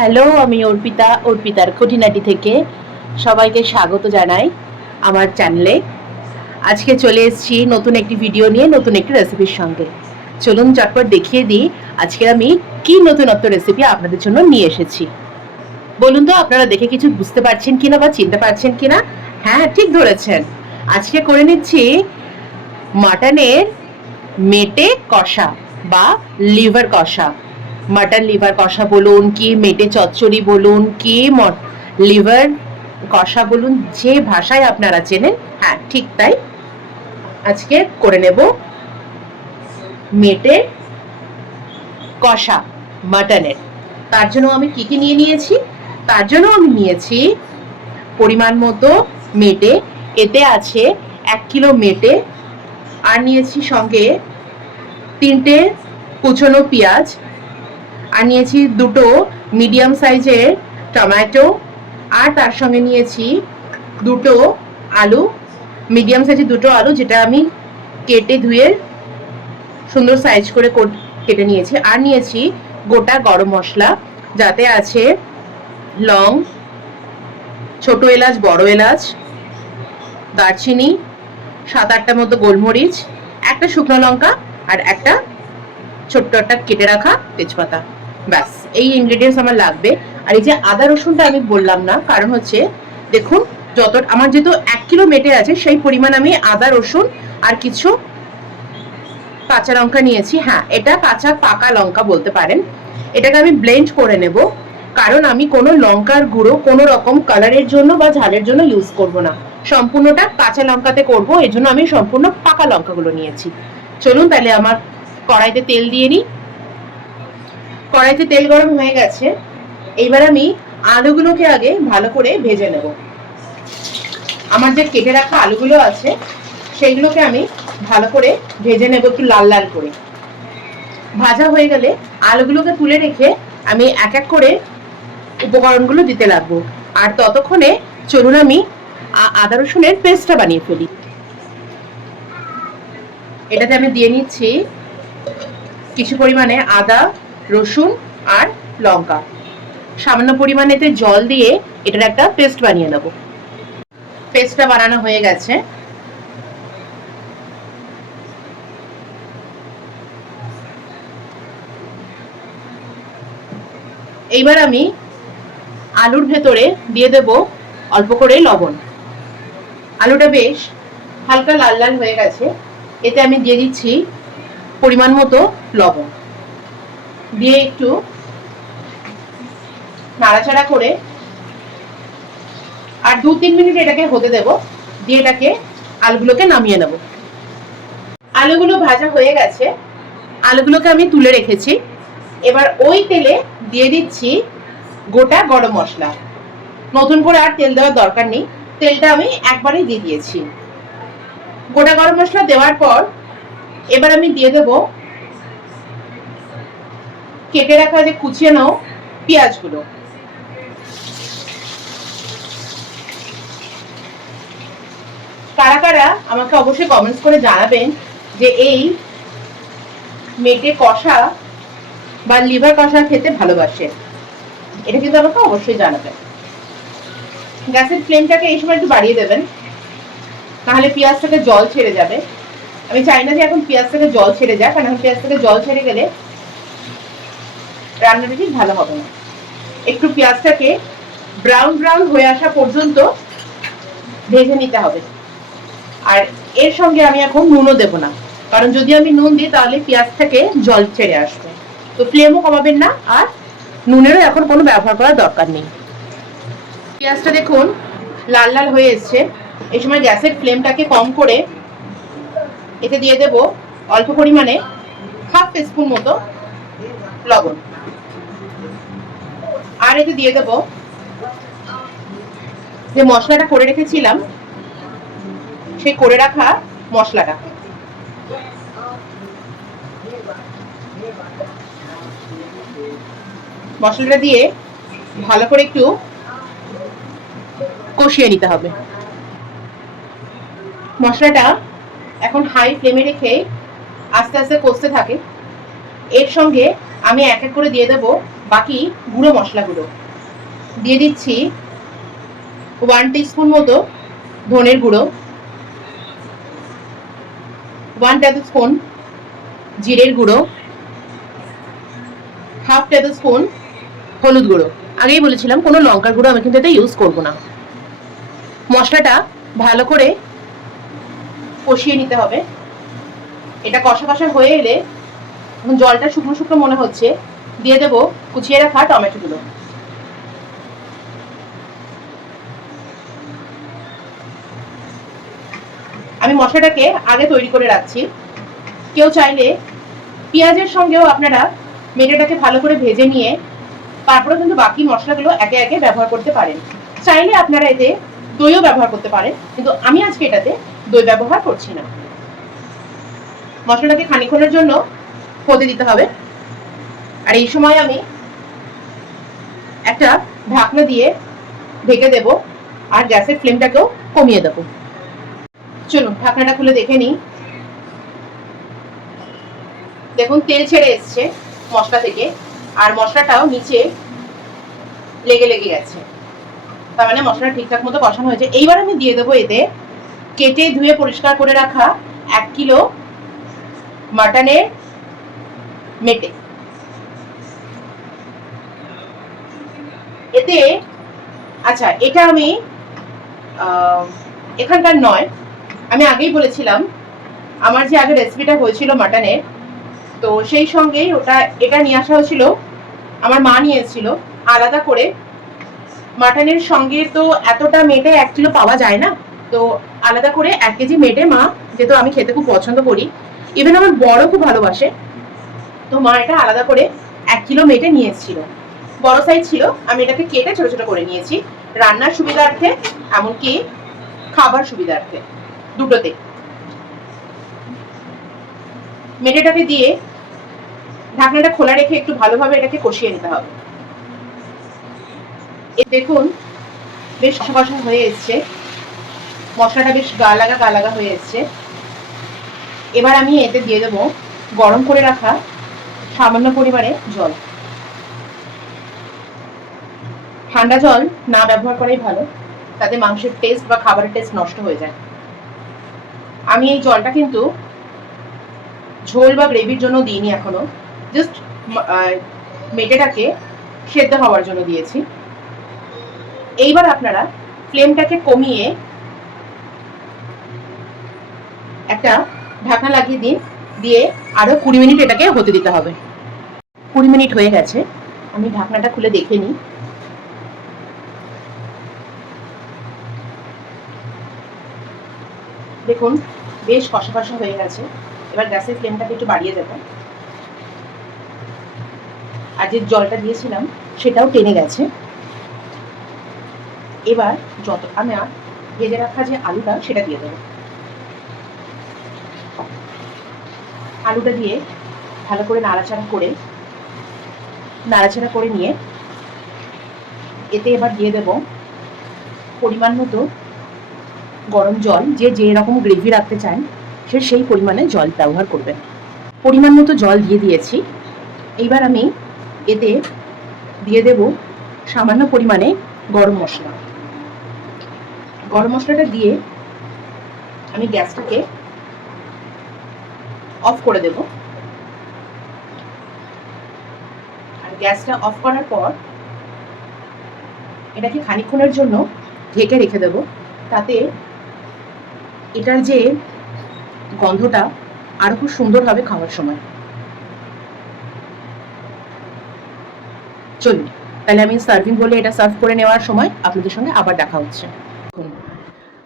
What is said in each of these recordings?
Hello, আমি অর্পিতার খুঁটিনাটি থেকে সবাইকে স্বাগত জানাই আমার চ্যানেলে। আজকে চলে এসেছি নতুন একটি ভিডিও নিয়ে, নতুন একটি রেসিপির সঙ্গে। চলুন চটপট দেখিয়ে দিই আজকে আমি কি নতুনত্ব রেসিপি আপনাদের জন্য নিয়ে এসেছি। বলুন তো আপনারা দেখে কিছু বুঝতে পারছেন কিনা বা চিনতে পারছেন কিনা? হ্যাঁ, ঠিক ধরেছেন। আজকে করে নিচ্ছি মাটনের মেটে কষা বা লিভার কষা। মাটন লিভার কষা বলুন কি মেটে চচ্চড়ি বলুন কি লিভার কষা বলুন, যে ভাষায় আপনারা চেনেন, হ্যাঁ ঠিক তাই। আজকে করে নেব মেটে কষা মাটনের। তার জন্য আমি কি কি নিয়ে নিয়েছি? তার জন্য আমি নিয়েছি পরিমাণ মতো মেটে, এতে আছে 1 কিলো মেটে। আর নিয়েছি সঙ্গে 3টে কুচনো পেঁয়াজ, আর নিয়েছি 2টো মিডিয়াম সাইজের টমেটো, আর তার সঙ্গে নিয়েছি 2টো আলু, মিডিয়াম সাইজের 2টো আলু, যেটা আমি কেটে ধুয়ে সুন্দর সাইজ করে কেটে নিয়েছি। আর নিয়েছি গোটা গরম মশলা, যাতে আছে লং, ছোট এলাচ, বড় এলাচ, দারচিনি, 7-8টা মতো গোলমরিচ, একটা শুকনো লঙ্কা, আর একটা ছোট্ট একটা কেটে রাখা তেজপাতা। ব্যাস, এই ইনগ্রেডিয়েন্টস আমার লাগবে। আর এই যে আদা রসুনটা আমি বললাম না, কারণ হচ্ছে দেখুন, যত আমার যেহেতু 1 কিলো মেটে আছে, সেই পরিমাণ আমি আদা রসুন আর কিছু কাঁচা লঙ্কা নিয়েছি। হ্যাঁ, এটা কাঁচা পাকা লঙ্কা বলতে পারেন। এটাকে আমি ব্লেন্ড করে নেব, কারণ আমি কোনো লঙ্কার গুঁড়ো কোনো রকম কালারের জন্য বা ঝালের জন্য ইউজ করব না। সম্পূর্ণটা কাঁচা লঙ্কাতে করব, এর জন্য আমি সম্পূর্ণ পাকা লঙ্কাগুলো নিয়েছি। চলুন তাহলে আমার কড়াইতে তেল দিয়ে নিই। কড়াইতে তেল গরম হয়ে গেছে। এইবার আমি আলুগুলোকে আগে ভালো করে ভেজে নেব। আমার যে কেটে রাখা আলুগুলো আছে সেইগুলোকে আমি ভালো করে ভেজে নেব, একটু লাল লাল করে। ভাজা হয়ে গেলে আলুগুলোকে তুলে রেখে আমি এক এক করে উপকরণগুলো দিতে লাগবো। আর ততক্ষণে চলুন আমি আদা রসুনের পেস্টটা বানিয়ে ফেলি। এটাতে আমি দিয়ে নিচ্ছি কিছু পরিমাণে আদা, রসুন আর লঙ্কা। সামান্য পরিমাণেতে জল দিয়ে এটার একটা পেস্ট বানিয়ে নেব। পেস্টটা বানানো হয়ে গেছে। এইবার আমি আলুর ভেতরে দিয়ে দেব অল্প করে লবণ। আলুটা বেশ হালকা লাল লাল হয়ে গেছে, এতে আমি দিয়ে দিচ্ছি পরিমাণ মতো লবণ। দিয়ে একটু নাড়াচাড়া করে আর 2-3 মিনিট এটাকে হতে দেব। দিয়ে এটাকে আলুগুলোকে নামিয়ে নেব। আলুগুলো ভাজা হয়ে গেছে, আলুগুলোকে আমি তুলে রেখেছি। এবার ওই তেলে দিয়ে দিচ্ছি গোটা গরম মশলা। নতুন করে আর তেল দেওয়ার দরকার নেই, তেলটা আমি একবারেই দিয়ে দিয়েছি। গোটা গরম মশলা দেওয়ার পর এবার আমি দিয়ে দেব কেটে রাখা যে কুচিয়ে নাও পেঁয়াজগুলো। কারা কারা আমাকে অবশ্যই কমেন্টস করে জানাবেন যে এই মেটে কষা বা লিভার কষা খেতে ভালোবাসে। এটা কিন্তু আমাকে অবশ্যই জানাবেন। গ্যাসের ফ্লেমটাকে এই সময় একটু বাড়িয়ে দেবেন, নাহলে পেঁয়াজ থেকে জল ছেড়ে যাবে। আমি চাই না যে এখন পেঁয়াজ থেকে জল ছেড়ে যায়, কারণ পেঁয়াজ থেকে জল ছেড়ে গেলে রান্নাটা ঠিক ভালো হবে না। একটু পেঁয়াজটাকে ব্রাউন ব্রাউন হয়ে আসা পর্যন্ত ভেজে নিতে হবে। আর এর সঙ্গে আমি এখন নুনও দেব না, কারণ যদি আমি নুন দিই তাহলে পেঁয়াজ থেকে জল ছেড়ে আসবে। তো ফ্লেমও কমাবেন না, আর নুনেরও এখন কোনো ব্যবহার করার দরকার নেই। পেঁয়াজটা দেখুন লাল লাল হয়ে এসছে। এই সময় গ্যাসের ফ্লেমটাকে কম করে এতে দিয়ে দেব অল্প পরিমাণে হাফ টিস্পুন মতো লবণ। আর এতে দিয়ে দেব যে মশলাটা করে রেখেছিলাম, সেই করে রাখা মশলাটা। মশলাটা দিয়ে ভালো করে একটু কষিয়ে নিতে হবে। মশলাটা এখন হাই ফ্লেমে রেখে আস্তে আস্তে কষতে থাকে। এর সঙ্গে আমি এক এক করে দিয়ে দেব বাকি গুঁড়ো মশলাগুলো দিয়ে দিচ্ছি 1 টিস্পুন মতো ধনের গুঁড়ো, 1 টেবিল স্পুন জিরের গুঁড়ো, হাফ টেবিল স্পুন হলুদ গুঁড়ো। আগেই বলেছিলাম কোনো লঙ্কার গুঁড়ো আমি কিন্তু এটা ইউজ করবো না। মশলাটা ভালো করে কষিয়ে নিতে হবে। এটা কষা কষা হয়ে এলে এখন জলটা শুকনো শুকনো মনে হচ্ছে, দিয়ে দেবো কুচিয়ে রাখা টমেটোগুলো। আমি মশলাটাকে আগে তৈরি করে রাখছি। কেউ চাইলে পেঁয়াজের সঙ্গেও আপনারা মেটেটাকে ভালো করে ভেজে নিয়ে তারপরে কিন্তু বাকি মশলাগুলো একে একে ব্যবহার করতে পারেন। চাইলে আপনারা এতে দইও ব্যবহার করতে পারেন, কিন্তু আমি আজকে এটাতে দই ব্যবহার করছি না। মশলাটাকে খানিকক্ষণের জন্য হতে দিতে হবে। আর এই সময় আমি একটা ঢাকনা দিয়ে ঢেকে দেব আর গ্যাসের ফ্লেমটাকেও কমিয়ে দেব। চলুন ঢাকনাটা খুলে দেখে নিই। দেখুন তেল ছেড়ে এসছে মশলা থেকে, আর মশলাটাও নিচে লেগে লেগে গেছে, তার মানে মশলা ঠিকঠাক মতো কষানো হয়েছে। এইবার আমি দিয়ে দেবো এতে কেটে ধুয়ে পরিষ্কার করে রাখা 1 কিলো মাটনের মেটে। এতে আচ্ছা, এটা আমি এখানকার নয়, আমি আগেই বলেছিলাম আমার যে আগে রেসিপিটা হয়েছিল মাটনের, তো সেই সঙ্গেই এটা নিয়ে আসা হয়েছিল, আমার মা নিয়ে এসেছিল আলাদা করে। মাটনের সঙ্গে তো এতটা মেটে 1 কিলো পাওয়া যায় না, তো আলাদা করে 1 কেজি মেটে মা, যেহেতু আমি খেতে খুব পছন্দ করি, ইভেন আমার বড় খুব ভালোবাসে, তো মা এটা আলাদা করে 1 কিলো মেটে নিয়ে এসেছিল। বড় সাইজ ছিল, আমি এটাকে কেটে ছোট ছোট করে নিয়েছি রান্নার সুবিধার্থে, এমনকি খাবার সুবিধার্থে, দুটোতে। মেটেটাকে দিয়ে ঢাকনাটা খোলা রেখে একটু ভালোভাবে এটাকে কষিয়ে নিতে হবে। দেখুন বেশ কষা কষা হয়ে এসছে, মশলাটা বেশ গা লাগা হয়ে এসছে। এবার আমি এতে দিয়ে দেবো গরম করে রাখা সামান্য পরিমাণে জল। ঠান্ডা জল না ব্যবহার করাই ভালো, তাতে মাংসের টেস্ট বা খাবারের টেস্ট নষ্ট হয়ে যায়। আমি এই জলটা কিন্তু ঝোল বা গ্রেভির জন্য দিইনি এখনো, জাস্ট মেটেটাকে সেদ্ধ হওয়ার জন্য দিয়েছি। এইবার আপনারা ফ্লেমটাকে কমিয়ে একটা ঢাকনা লাগিয়ে দিন, দিয়ে আরো 20 মিনিট এটাকে হতে দিতে হবে। 20 মিনিট হয়ে গেছে, আমি ঢাকনাটা খুলে দেখে নিই। দেখুন বেশ কষা কষা হয়ে গেছে। এবার গ্যাসের ফ্লেমটাকে একটু বাড়িয়ে দেবো, আর যে জলটা দিয়েছিলাম সেটাও টেনে গেছে। এবার আমি ভেজে রাখা যে আলুটা সেটা দিয়ে দেবো। আলুটা দিয়ে ভালো করে নাড়াচাড়া করে নিয়ে এতে এবার দিয়ে দেব পরিমাণ মতো গরম জল। যে রকম গ্রেভি রাখতে চান সে সেই পরিমাণে জল ব্যবহার করবেন। পরিমাণ মতো জল দিয়ে দিয়েছি। এইবার আমি এতে দিয়ে দেব সামান্য পরিমাণে গরম মশলা। গরম মশলাটা দিয়ে আমি গ্যাসটাকে অফ করে দেব। আর গ্যাসটা অফ করার পর এটাকে খানিকক্ষণের জন্য ঢেকে রেখে দেব, তাতে এটার যে গন্ধটা আরো খুব সুন্দর হবে খাওয়ার সময়। চলুন তাহলে আমি সার্ভিং বলে এটা সার্ভ করে নেওয়ার সময় আপনাদের সঙ্গে আবার দেখা হচ্ছে।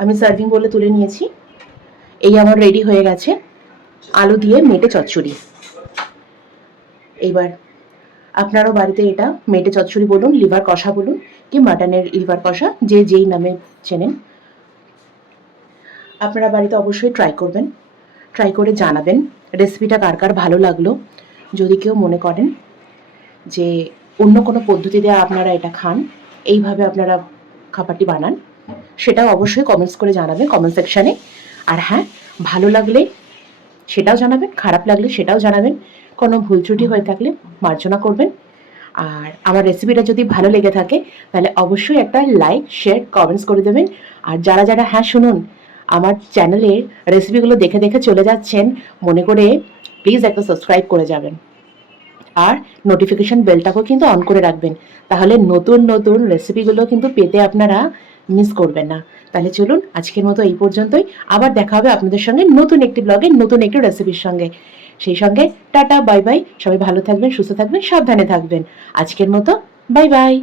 আমি সার্ভিং বলে তুলে নিয়েছি। এই আমার রেডি হয়ে গেছে আলু দিয়ে মেটে চচ্চড়ি। এইবার আপনারাও বাড়িতে এটা মেটে চচ্চড়ি বলুন, লিভার কষা বলুন, কি মাটনের লিভার কষা, যে যেই নামে চেনেন, আপনারা বাড়িতে অবশ্যই ট্রাই করবেন। ট্রাই করে জানাবেন রেসিপিটা কার কার ভালো লাগলো। যদি কেউ মনে করেন যে অন্য কোনো পদ্ধতিতে আপনারা এটা খান, এইভাবে আপনারা খাবারটি বানান, সেটাও অবশ্যই কমেন্টস করে জানাবেন কমেন্ট সেকশানে। আর হ্যাঁ, ভালো লাগলে সেটাও জানাবেন, খারাপ লাগলে সেটাও জানাবেন। কোনো ভুল ত্রুটি হয়ে থাকলে মার্জনা করবেন। আর আমার রেসিপিটা যদি ভালো লেগে থাকে তাহলে অবশ্যই একটা লাইক, শেয়ার, কমেন্টস করে দেবেন। আর যারা যারা হ্যাঁ শুনুন, আমার চ্যানেলের রেসিপিগুলো দেখে দেখে চলে যাচ্ছেন, মনে করে প্লিজ একটা সাবস্ক্রাইব করে যাবেন। আর নোটিফিকেশন বেলটাকেও কিন্তু অন করে রাখবেন, তাহলে নতুন নতুন রেসিপিগুলো কিন্তু পেতে আপনারা মিস করবেন না। তাহলে চলুন আজকের মতো এই পর্যন্তই, আবার দেখা হবে আপনাদের সঙ্গে নতুন একটি ব্লগে নতুন একটি রেসিপির সঙ্গে। সেই সঙ্গে টাটা, বাই বাই, সবাই ভালো থাকবেন, সুস্থ থাকবেন, সাবধানে থাকবেন। আজকের মতো বাই বাই।